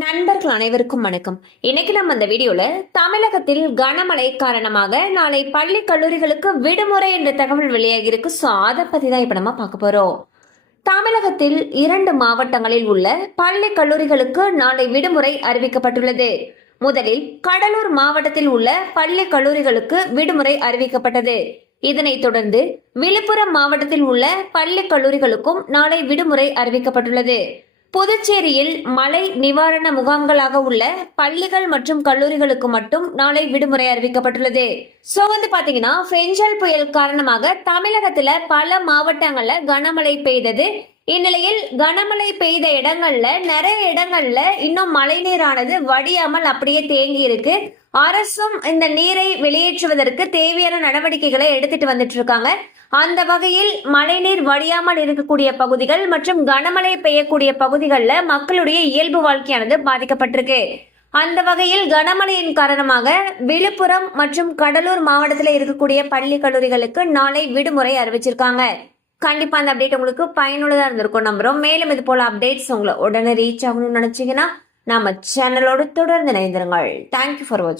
நண்பர்கள் அனைவருக்கும் வணக்கம். இன்னைக்கு நம்ம இந்த வீடியோல தமிழகத்தில் கனமழை காரணமாக நாளை பள்ளி கல்லூரிகளுக்கு விடுமுறை என்ற தகவல் வெளியாகி இருக்கு. சோ அதை பத்தி தான் இப்ப நம்ம பார்க்க போறோம். தமிழகத்தில் 2 மாவட்டங்களில் உள்ள பள்ளி கல்லூரிகளுக்கு நாளை விடுமுறை அறிவிக்கப்பட்டுள்ளது. முதலில் கடலூர் மாவட்டத்தில் உள்ள பள்ளி கல்லூரிகளுக்கு விடுமுறை அறிவிக்கப்பட்டது. இதனைத் தொடர்ந்து விழுப்புரம் மாவட்டத்தில் உள்ள பள்ளி கல்லூரிகளுக்கும் நாளை விடுமுறை அறிவிக்கப்பட்டுள்ளது. புதுச்சேரியில் மழை நிவாரண முகாம்களாக உள்ள பள்ளிகள் மற்றும் கல்லூரிகளுக்கு மட்டும் நாளை விடுமுறை அறிவிக்கப்பட்டுள்ளது. சோ பாத்தீங்கன்னா பெஞ்சல் புயல் காரணமாக தமிழகத்துல பல மாவட்டங்கள்ல கனமழை பெய்தது. இந்நிலையில் கனமழை பெய்த இடங்கள்ல நிறைய இடங்கள்ல இன்னும் மழை நீரானது வடியாமல் அப்படியே தேங்கி இருக்கு. அரசும் இந்த நீரை வெளியேற்றுவதற்கு தேவையான நடவடிக்கைகளை எடுத்துட்டு வந்துட்டு இருக்காங்க. அந்த வகையில் மழைநீர் வடியாமல் இருக்கக்கூடிய பகுதிகள் மற்றும் கனமழை பெய்யக்கூடிய பகுதிகளில் மக்களுடைய இயல்பு வாழ்க்கையானது பாதிக்கப்பட்டிருக்கு. அந்த வகையில் கனமழையின் காரணமாக விழுப்புரம் மற்றும் கடலூர் மாவட்டத்தில் இருக்கக்கூடிய பள்ளி கல்லூரிகளுக்கு நாளை விடுமுறை அறிவிச்சிருக்காங்க. கண்டிப்பா அந்த அப்டேட் உங்களுக்கு பயனுள்ளதா இருந்திருக்கும் நம்புறோம். மேலும் இது போல அப்டேட்ஸ் உங்களை உடனே ரீச் ஆகணும்னு நினைச்சீங்கன்னா நம்ம சேனலோடு தொடர்ந்து இணைந்திருங்கள். தேங்க்யூ ஃபார் வாட்சிங்.